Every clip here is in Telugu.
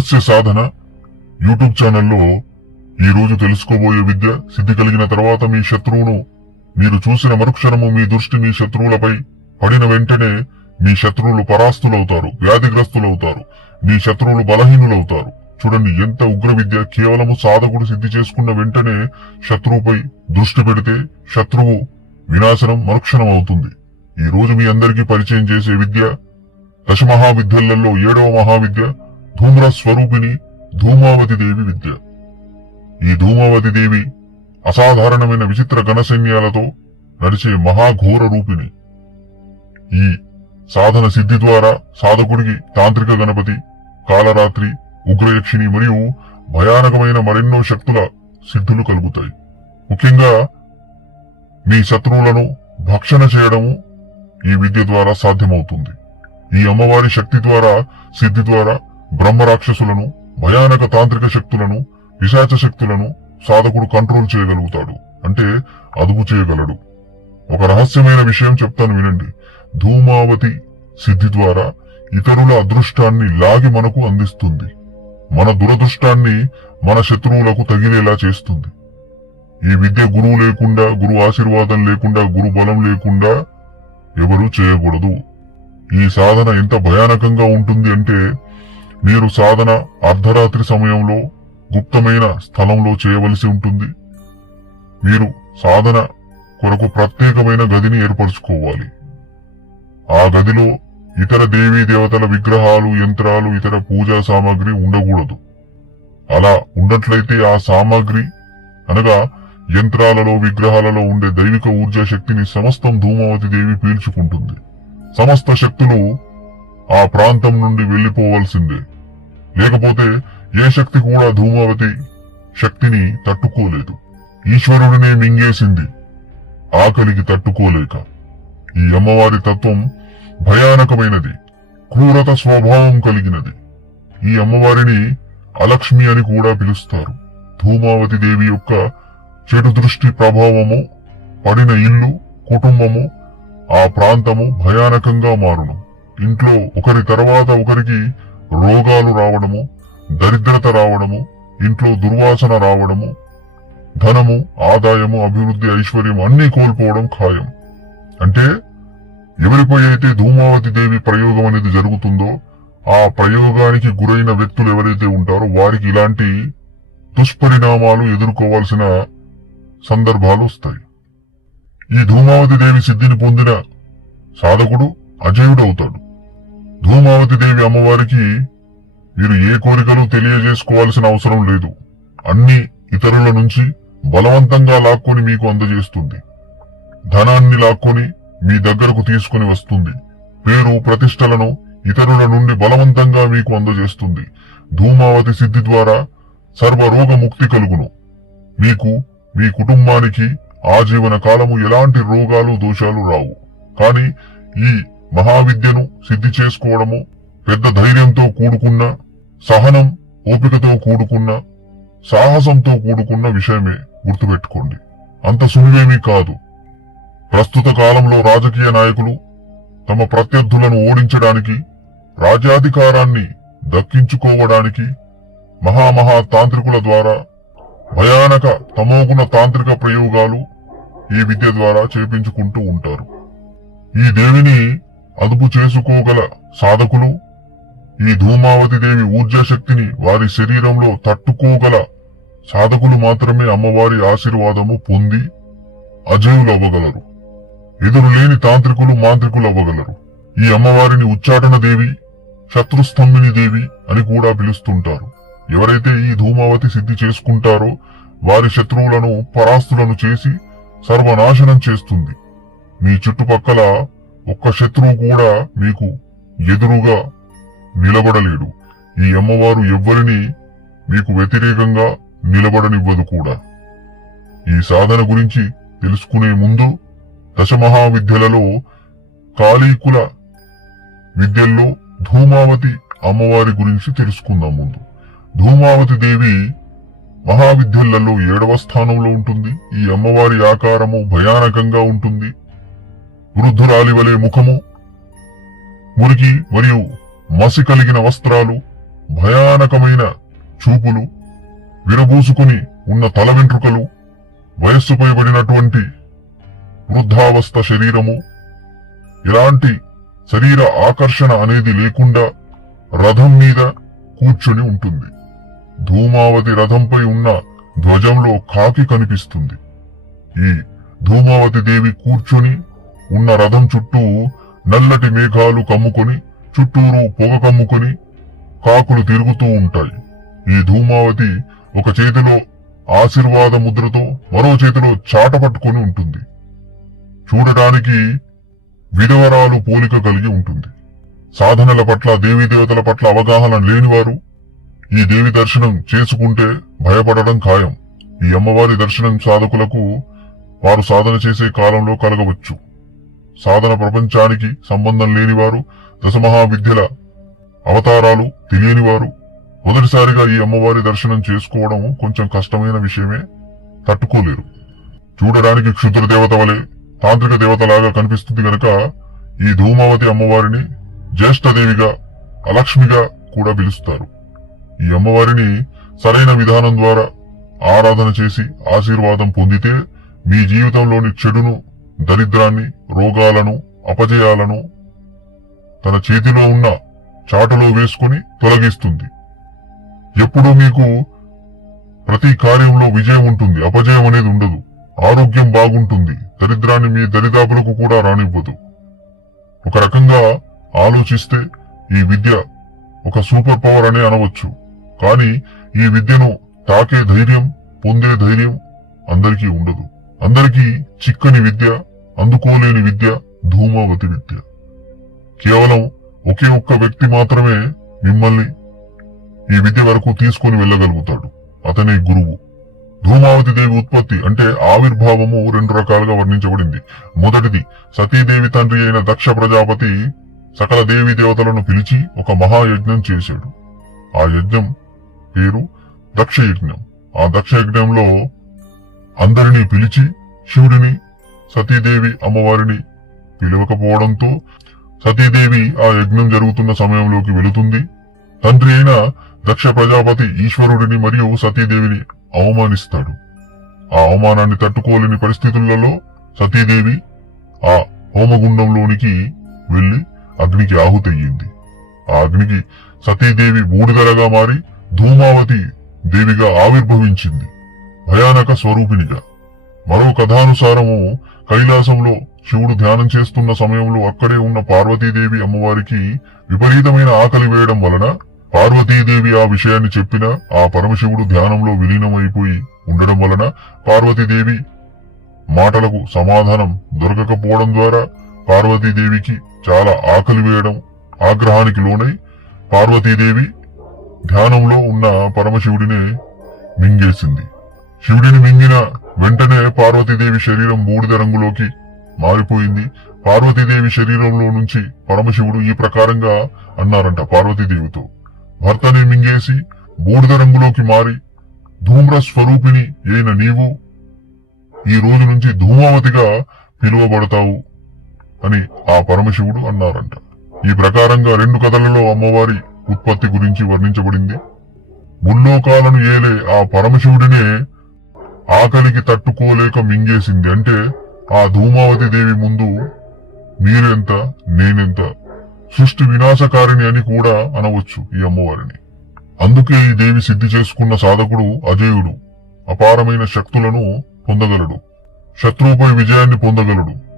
రహస్య సాధన. యూట్యూబ్ ఛానల్లో ఈ రోజు తెలుసుకోబోయే విద్య సిద్ధి కలిగిన తర్వాత మీ శత్రువును మీరు చూసిన మరుక్షణము మీ దృష్టి మీ శత్రువులపై పడిన వెంటనే మీ శత్రువులు పరాస్తులవుతారు వ్యాధిగ్రస్తులవుతారు మీ శత్రువులు బలహీనులవుతారు. చూడండి ఎంత ఉగ్ర విద్య. కేవలము సాధకుడు సిద్ధి చేసుకున్న వెంటనే శత్రువుపై దృష్టి పెడితే శత్రువు వినాశనం మరుక్షణం అవుతుంది. ఈ రోజు మీ అందరికీ పరిచయం చేసే విద్య దశమహావిద్యలలో ఏడవ మహావిద్య. ధూమ్ర స్వరూపిణి ధూమావతి దేవి విద్య. ఈ ధూమావతి దేవి అసాధారణమైన విచిత్ర ఘనసైన్యాలతో నడిచే మహాఘోర రూపిణి. ఈ సాధన సిద్ధి ద్వారా సాధకుడికి తాంత్రిక గణపతి కాలరాత్రి ఉగ్రయక్షిణి మరియు భయానకమైన మరెన్నో శక్తుల సిద్ధులు కలుగుతాయి. ముఖ్యంగా మీ శత్రువులను భక్షణ చేయడము ఈ విద్య ద్వారా సాధ్యమవుతుంది. ఈ అమ్మవారి శక్తి ద్వారా సిద్ధి ద్వారా బ్రహ్మ రాక్షసులను భయానక తాంత్రిక శక్తులను పిశాచ శక్తులను సాధకుడు కంట్రోల్ చేయగలుగుతాడు. అంటే అదుపు చేయగలడు. ఒక రహస్యమైన విషయం చెప్తాను వినండి. ధూమావతి సిద్ధి ద్వారా ఇతరుల అదృష్టాన్ని లాగి మనకు అందిస్తుంది. మన దురదృష్టాన్ని మన శత్రువులకు తగిలేలా చేస్తుంది. ఈ విద్య గురువు లేకుండా గురు ఆశీర్వాదం లేకుండా గురు బలం లేకుండా ఎవరు చేయకూడదు. ఈ సాధన ఎంత భయానకంగా ఉంటుంది అంటే మీరు సాధన అర్ధరాత్రి సమయంలో గుప్తమైన స్థలంలో చేయవలసి ఉంటుంది. మీరు సాధన కొరకు ప్రత్యేకమైన గదిని ఏర్పరచుకోవాలి. ఆ గదిలో ఇతర దేవీ దేవతల విగ్రహాలు యంత్రాలు ఇతర పూజా సామాగ్రి ఉండకూడదు. అలా ఉన్నట్లయితే ఆ సామాగ్రి అనగా యంత్రాలలో విగ్రహాలలో ఉండే దైవిక ఊర్జా శక్తిని సమస్తం ధూమావతి దేవి పీల్చుకుంటుంది. సమస్త శక్తులు ఆ ప్రాంతం నుండి వెళ్ళిపోవలసిందే లేకపోతే ఏ శక్తి కూడా ధూమావతి శక్తిని తట్టుకోలేదు. ఈశ్వరుడినే మింగేసింది. ఆకలికి తట్టుకోలేక. ఈ అమ్మవారి తత్వం భయానకమైనది. క్రూరత స్వభావం కలిగినది. ఈ అమ్మవారిని అలక్ష్మి అని కూడా పిలుస్తారు. ధూమావతి దేవి యొక్క చెడు దృష్టి ప్రభావము పడిన ఇల్లు కుటుంబము ఆ ప్రాంతము భయానకంగా మారును. ఇంట్లో ఒకరి తర్వాత ఒకరికి రోగాలు రావడము దరిద్రత రావడము ఇంట్లో దుర్వాసన రావడము ధనము ఆదాయము అభివృద్ధి ఐశ్వర్యం అన్నీ కోల్పోవడం ఖాయం. అంటే ఎవరిపై అయితే ధూమావతి దేవి ప్రయోగం అనేది జరుగుతుందో ఆ ప్రయోగానికి గురైన వ్యక్తులు ఎవరైతే ఉంటారో వారికి ఇలాంటి దుష్పరిణామాలు ఎదుర్కోవాల్సిన సందర్భాలు వస్తాయి. ఈ ధూమావతి దేవి సిద్ధిని పొందిన సాధకుడు అజయుడవుతాడు ధూమావతి దేవి అమ్మవారికి మీరు ఏ కోరికలు తెలియజేసుకోవాల్సిన అవసరం లేదు. అన్ని ఇతరుల నుంచి బలవంతంగా లాక్కొని మీకు అందజేస్తుంది. ధనాన్ని లాక్కొని మీ దగ్గరకు తీసుకుని వస్తుంది. పేరు ప్రతిష్టలను ఇతరుల నుండి బలవంతంగా మీకు అందజేస్తుంది. ధూమావతి సిద్ధి ద్వారా సర్వరోగ ముక్తి కలుగును. మీకు మీ కుటుంబానికి ఆజీవన కాలము ఎలాంటి రోగాలు దోషాలు రావు. కానీ ఈ మహావిద్యను సిద్ధి చేసుకోవడము పెద్ద ధైర్యంతో కూడుకున్న సహనం ఓపికతో కూడుకున్న సాహసంతో కూడుకున్న విషయమే గుర్తుపెట్టుకోండి. అంత సులువేమీ కాదు. ప్రస్తుత కాలంలో రాజకీయ నాయకులు తమ ప్రత్యర్థులను ఓడించడానికి రాజ్యాధికారాన్ని దక్కించుకోవడానికి మహామహా తాంత్రికుల ద్వారా భయానక తమోగుణ తాంత్రిక ప్రయోగాలు ఈ విద్య ద్వారా చేపించుకుంటూ ఉంటారు. ఈ దేవిని అదుపు చేసుకోగల సాధకులు. ఈ ధూమావతి దేవి ఊర్జాశక్తిని వారి శరీరంలో తట్టుకోగల సాధకులు మాత్రమే అమ్మవారి ఆశీర్వాదము పొంది అజయులు అవ్వగలరు ఎదురులేని తాంత్రికులు మాంత్రికులు అవ్వగలరు ఈ అమ్మవారిని ఉచ్చాటన దేవి శత్రుస్తంభిని దేవి అని కూడా పిలుస్తుంటారు. ఎవరైతే ఈ ధూమావతి సిద్ధి చేసుకుంటారో వారి శత్రువులను పరాస్తులను చేసి సర్వనాశనం చేస్తుంది. మీ చుట్టుపక్కల ఒక్క శత్రువు కూడా మీకు ఎదురుగా నిలబడలేడు. ఈ అమ్మవారు ఎవ్వరిని మీకు వ్యతిరేకంగా నిలబడనివ్వదు కూడా. ఈ సాధన గురించి తెలుసుకునే ముందు దశమహావిద్యలలో కాళీకుల విద్యల్లో ధూమావతి అమ్మవారి గురించి తెలుసుకుందాం ముందు. ధూమావతి దేవి మహావిద్యలలో ఏడవ స్థానంలో ఉంటుంది. ఈ అమ్మవారి ఆకారము భయానకంగా ఉంటుంది. వృద్ధురాలి వలె ముఖము మురికి మరియు మసి కలిగిన వస్త్రాలు భయానకమైన చూపులు విరబూసుకుని ఉన్న తల వెంట్రుకలు వయస్సుపై పడినటువంటి వృద్ధావస్థ శరీరము. ఇలాంటి శరీర ఆకర్షణ అనేది లేకుండా రథం మీద కూర్చుని ఉంటుంది. ధూమావతి రథంపై ఉన్న ధ్వజంలో కాకి కనిపిస్తుంది. ఈ ధూమావతి దేవి కూర్చుని ఉన్న రథం చుట్టూ నల్లటి మేఘాలు కమ్ముకొని చుట్టూరు పొగ కమ్ముకొని కాకులు తిరుగుతూ ఉంటాయి. ఈ ధూమావతి ఒక చేతిలో ఆశీర్వాద ముద్రతో మరో చేతిలో చాట పట్టుకొని ఉంటుంది. చూడటానికి విధవరాలు పోలిక కలిగి ఉంటుంది. సాధనల పట్ల దేవీ దేవతల పట్ల అవగాహన లేనివారు ఈ దేవి దర్శనం చేసుకుంటే భయపడడం ఖాయం. ఈ అమ్మవారి దర్శనం సాధకులకు వారు సాధన చేసే కాలంలో కలగవచ్చు. సాధన ప్రపంచానికి సంబంధం లేనివారు దశమహావిద్యల అవతారాలు తెలియనివారు. మొదటిసారిగా ఈ అమ్మవారి దర్శనం చేసుకోవడం కొంచెం కష్టమైన విషయమే. తట్టుకోలేరు. చూడడానికి క్షుద్ర దేవత వలె తాంత్రిక దేవతలాగా కనిపిస్తుంది గనక ఈ ధూమావతి అమ్మవారిని జ్యేష్ఠదేవిగా అలక్ష్మిగా కూడా పిలుస్తారు. ఈ అమ్మవారిని సరైన విధానం ద్వారా ఆరాధన చేసి ఆశీర్వాదం పొందితే మీ జీవితంలోని చెడును దరిద్రాన్ని రోగాలను అపజయాలను తన చేతిలో ఉన్న చాటలో వేసుకుని తొలగిస్తుంది. ఎప్పుడు మీకు ప్రతి కార్యంలో విజయం ఉంటుంది అపజయం అనేది ఉండదు. ఆరోగ్యం బాగుంటుంది దరిద్రాన్ని మీ దరిదాపులకు కూడా రానివ్వదు. ఒక రకంగా ఆలోచిస్తే ఈ విద్య ఒక సూపర్ పవర్ అనే అనవచ్చు. కానీ ఈ విద్యను తాకే ధైర్యం పొందే ధైర్యం అందరికీ ఉండదు. అందరికీ చిక్కని విద్య అందుకోలేని విద్య ధూమావతి విద్య. కేవలం ఒకే ఒక్క వ్యక్తి మాత్రమే మిమ్మల్ని ఈ విద్య వరకు తీసుకొని వెళ్ళగలుగుతాడు. అతనే గురువు. ధూమావతి దేవి ఉత్పత్తి అంటే ఆవిర్భావము రెండు రకాలుగా వర్ణించబడింది. మొదటిది సతీదేవి తండ్రి అయిన దక్ష ప్రజాపతి సకల దేవీ దేవతలను పిలిచి ఒక మహాయజ్ఞం చేశాడు. ఆ యజ్ఞం పేరు దక్ష యజ్ఞం ఆ దక్ష యజ్ఞంలో అందరినీ పిలిచి శివుడిని సతీదేవి అమ్మవారిని పిలవకపోవడంతో సతీదేవి ఆ యజ్ఞం జరుగుతున్న సమయంలోకి వెళుతుంది. తండ్రి అయిన దక్ష ప్రజాపతి ఈశ్వరుడిని మరియు సతీదేవిని అవమానిస్తాడు. ఆ అవమానాన్ని తట్టుకోలేని పరిస్థితులలో సతీదేవి ఆ హోమగుండంలోనికి వెళ్ళి అగ్నికి ఆహుతయ్యింది. ఆ అగ్నికి సతీదేవి బూడిదలగా మారి ధూమావతి దేవిగా ఆవిర్భవించింది. భయానక స్వరూపినిగా మరో కథానుసారము కైలాసంలో శివుడు ధ్యానం చేస్తున్న సమయంలో అక్కడే ఉన్న పార్వతీదేవి అమ్మవారికి విపరీతమైన ఆకలి వేయడం వలన పార్వతీదేవి ఆ విషయాన్ని చెప్పిన ఆ పరమశివుడు ధ్యానంలో విలీనమైపోయి ఉండడం వలన పార్వతీదేవి మాటలకు సమాధానం దొరకకపోవడం ద్వారా పార్వతీదేవికి చాలా ఆకలి వేయడం ఆగ్రహానికి లోనై పార్వతీదేవి ధ్యానంలో ఉన్న పరమశివుడిని మింగేసింది. శివుడిని మింగిన వెంటనే పార్వతీదేవి శరీరం బూడిద రంగులోకి మారిపోయింది. పార్వతీదేవి శరీరంలో నుంచి పరమశివుడు ఈ ప్రకారంగా అన్నారంట పార్వతీదేవితో. భర్తని మింగేసి బూడిద రంగులోకి మారి ధూమ్ర స్వరూపిణి అయిన నీవు ఈ రోజు నుంచి ధూమావతిగా పిలువబడతావు అని ఆ పరమశివుడు అన్నారంట. ఈ ప్రకారంగా రెండు కథలలో అమ్మవారి ఉత్పత్తి గురించి వర్ణించబడింది. ముల్లోకాలను ఏలే ఆ పరమశివుడినే ఆకలికి తట్టుకోలేక మింగేసింది. అంటే ఆ ధూమావతి దేవి ముందు మీరెంత నేనెంత? సృష్టి వినాశకారిణి అని కూడా అనవచ్చు ఈ అమ్మవారిని. అందుకే ఈ దేవి సిద్ధి చేసుకున్న సాధకుడు అజేయుడు. అపారమైన శక్తులను పొందగలడు. శత్రువుపై విజయాన్ని పొందగలడు.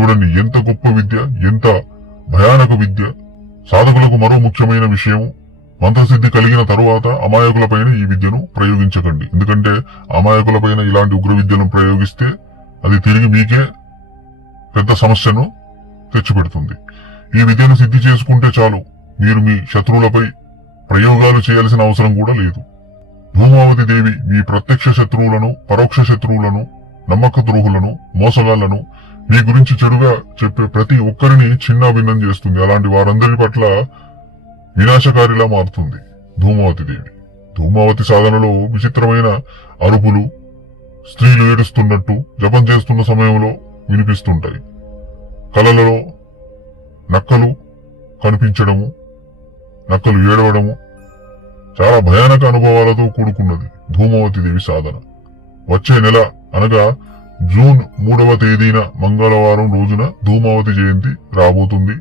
చూడండి ఎంత గొప్ప విద్య ఎంత భయానక విద్య. సాధకులకు మరో ముఖ్యమైన విషయం మంత్రసిద్ధి కలిగిన తరువాత అమాయకులపైన ఈ విద్యను ప్రయోగించకండి. ఎందుకంటే అమాయకులపైన ఇలాంటి ఉగ్ర విద్యను ప్రయోగిస్తే అది తిరిగి మీకే పెద్ద సమస్యను తెచ్చిపెడుతుంది. ఈ విద్యను సిద్ధి చేసుకుంటే చాలు. మీరు మీ శత్రువులపై ప్రయోగాలు చేయాల్సిన అవసరం కూడా లేదు. భూమావతి దేవి మీ ప్రత్యక్ష శత్రువులను పరోక్ష శత్రువులను నమ్మక ద్రోహులను మోసగాళ్ళను మీ గురించి చెడుగా చెప్పే ప్రతి ఒక్కరిని చిన్నాభిన్నం చేస్తుంది. అలాంటి వారందరి పట్ల వినాశకారిలా మారుతుంది. ధూమావతి దేవి. ధూమావతి సాధనలో విచిత్రమైన అరుపులు స్త్రీలు ఏడుస్తున్నట్టు జపం చేస్తున్న సమయంలో వినిపిస్తుంటాయి. కలలలో నక్కలు కనిపించడము నక్కలు ఏడవడము చాలా భయానక అనుభవాలతో కూడుకున్నది ధూమావతి దేవి సాధన. వచ్చే నెల అనగా జూన్ మూడవ తేదీన మంగళవారం రోజున ధూమావతి జయంతి రాబోతుంది.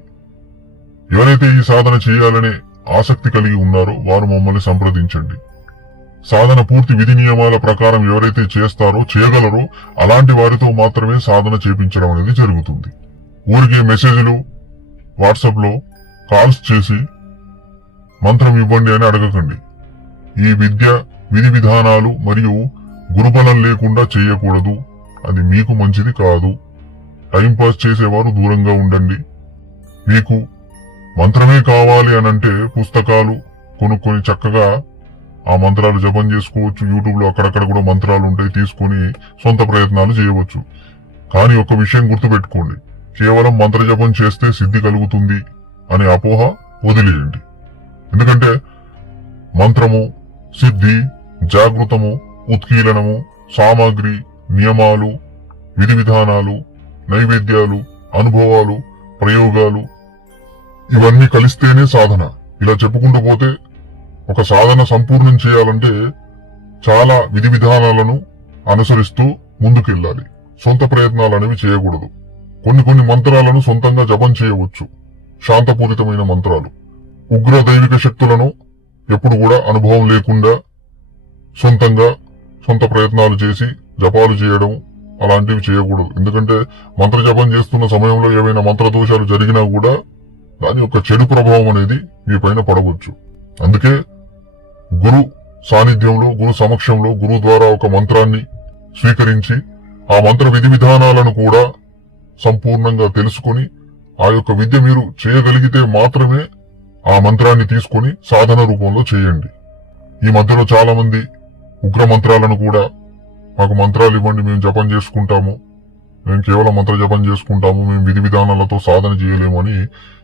ఎవరైతే ఈ సాధన చేయాలనే ఆసక్తి కలిగి ఉన్నారో వారు మమ్మల్ని సంప్రదించండి. సాధన పూర్తి విధి నియమాల ప్రకారం ఎవరైతే చేస్తారో చేయగలరో అలాంటి వారితో మాత్రమే సాధన చేపించడం అనేది జరుగుతుంది. ఊరికే మెసేజ్లు వాట్సాప్లో కాల్స్ చేసి మంత్రం ఇవ్వండి అని అడగకండి. ఈ విద్య విధి విధానాలు మరియు గురుబలం లేకుండా చేయకూడదు. అది మీకు మంచిది కాదు. టైంపాస్ చేసేవారు దూరంగా ఉండండి. మీకు మంత్రమే కావాలి అనంటే పుస్తకాలు కొనుక్కొని చక్కగా ఆ మంత్రాలు జపం చేసుకోవచ్చు. యూట్యూబ్లో అక్కడక్కడ కూడా మంత్రాలు ఉంటాయి తీసుకొని సొంత ప్రయత్నాలు చేయవచ్చు. కానీ ఒక విషయం గుర్తుపెట్టుకోండి. కేవలం మంత్ర జపం చేస్తే సిద్ధి కలుగుతుంది అనే అపోహ వదిలేయండి. ఎందుకంటే మంత్రము సిద్ధి జాగృతము ఉత్కీలనము సామాగ్రి నియమాలు విధి విధానాలు నైవేద్యాలు అనుభవాలు ప్రయోగాలు ఇవన్నీ కలిస్తేనే సాధన. ఇలా చెప్పుకుంటూ పోతే ఒక సాధన సంపూర్ణం చేయాలంటే చాలా విధి విధానాలను అనుసరిస్తూ ముందుకెళ్ళాలి. సొంత ప్రయత్నాలు అనేవి చేయకూడదు. కొన్ని కొన్ని మంత్రాలను సొంతంగా జపం చేయవచ్చు. శాంతపూరితమైన మంత్రాలు. ఉగ్ర దైవిక శక్తులను ఎప్పుడు కూడా అనుభవం లేకుండా సొంతంగా సొంత ప్రయత్నాలు చేసి జపాలు చేయడం అలాంటివి చేయకూడదు. ఎందుకంటే మంత్ర జపం చేస్తున్న సమయంలో ఏవైనా మంత్ర దోషాలు జరిగినా కూడా దాని యొక్క చెడు ప్రభావం అనేది మీ పైన పడవచ్చు. అందుకే గురు సాన్నిధ్యంలో గురు సమక్షంలో గురు ద్వారా ఒక మంత్రాన్ని స్వీకరించి ఆ మంత్ర విధి విధానాలను కూడా సంపూర్ణంగా తెలుసుకొని ఆ యొక్క విద్య మీరు చేయగలిగితే మాత్రమే ఆ మంత్రాన్ని తీసుకొని సాధన రూపంలో చేయండి. ఈ మధ్యలో చాలా మంది ఉగ్ర మంత్రాలను కూడా మాకు మంత్రాలు ఇవ్వండి మేము జపం చేసుకుంటాము. మేము కేవలం మంత్రజపం చేసుకుంటాము మేము విధి విధానాలతో సాధన చేయలేము అని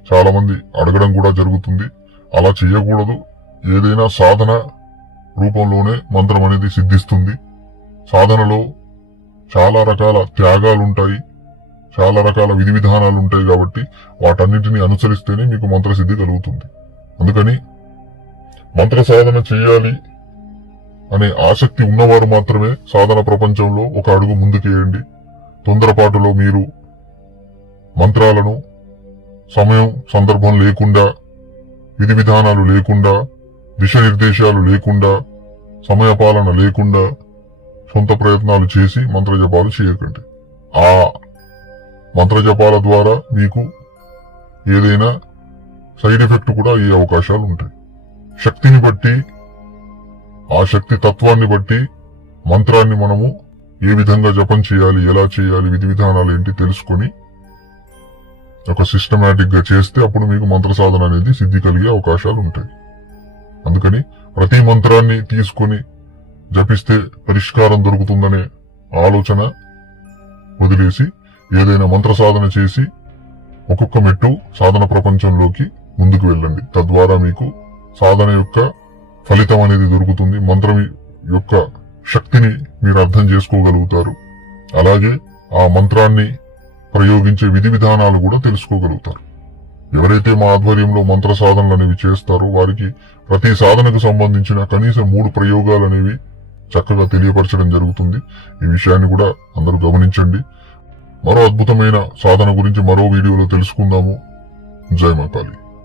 చాలా మంది అడగడం కూడా జరుగుతుంది. అలా చేయకూడదు. ఏదైనా సాధన రూపంలోనే మంత్రం అనేది సిద్ధిస్తుంది. సాధనలో చాలా రకాల త్యాగాలు ఉంటాయి చాలా రకాల విధి విధానాలు ఉంటాయి కాబట్టి వాటన్నిటిని అనుసరిస్తేనే మీకు మంత్రసిద్ధి కలుగుతుంది. అందుకని మంత్ర సాధన చేయాలి అనే ఆసక్తి ఉన్నవారు మాత్రమే సాధన ప్రపంచంలో ఒక అడుగు ముందుకేయండి. తొందరపాటులో మీరు మంత్రాలను సమయం సందర్భం లేకుండా విధి విధానాలు లేకుండా దిశనిర్దేశాలు లేకుండా సమయపాలన లేకుండా సొంత ప్రయత్నాలు చేసి మంత్రజపాలు చేయకండి. ఆ మంత్రజపాల ద్వారా మీకు ఏదైనా సైడ్ ఎఫెక్ట్ కూడా అయ్యే అవకాశాలు ఉంటాయి. శక్తిని బట్టి ఆ శక్తి తత్వాన్ని బట్టి మంత్రాన్ని మనము ఏ విధంగా జపం చేయాలి ఎలా చేయాలి విధి విధానాలు ఏంటి తెలుసుకొని ఒక సిస్టమేటిక్గా చేస్తే అప్పుడు మీకు మంత్ర సాధన అనేది సిద్ధి కలిగే అవకాశాలు ఉంటాయి. అందుకని ప్రతి మంత్రాన్ని తీసుకొని జపిస్తే పరిష్కారం దొరుకుతుందనే ఆలోచన వదిలేసి ఏదైనా మంత్ర సాధన చేసి ఒక్కొక్క మెట్టు సాధన ప్రపంచంలోకి ముందుకు వెళ్ళండి. తద్వారా మీకు సాధన యొక్క ఫలితం అనేది దొరుకుతుంది. మంత్రం యొక్క శక్తిని మీరు అర్థం చేసుకోగలుగుతారు. అలాగే ఆ మంత్రాన్ని ప్రయోగించే విధి విధానాలు కూడా తెలుసుకోగలుగుతారు. ఎవరైతే మా ఆధ్వర్యంలో మంత్ర సాధనలు అనేవి చేస్తారో వారికి ప్రతి సాధనకు సంబంధించిన కనీసం మూడు ప్రయోగాలు అనేవి చక్కగా తెలియపరచడం జరుగుతుంది. ఈ విషయాన్ని కూడా అందరూ గమనించండి. మరో అద్భుతమైన సాధన గురించి మరో వీడియోలో తెలుసుకుందాము. జై మాతాలి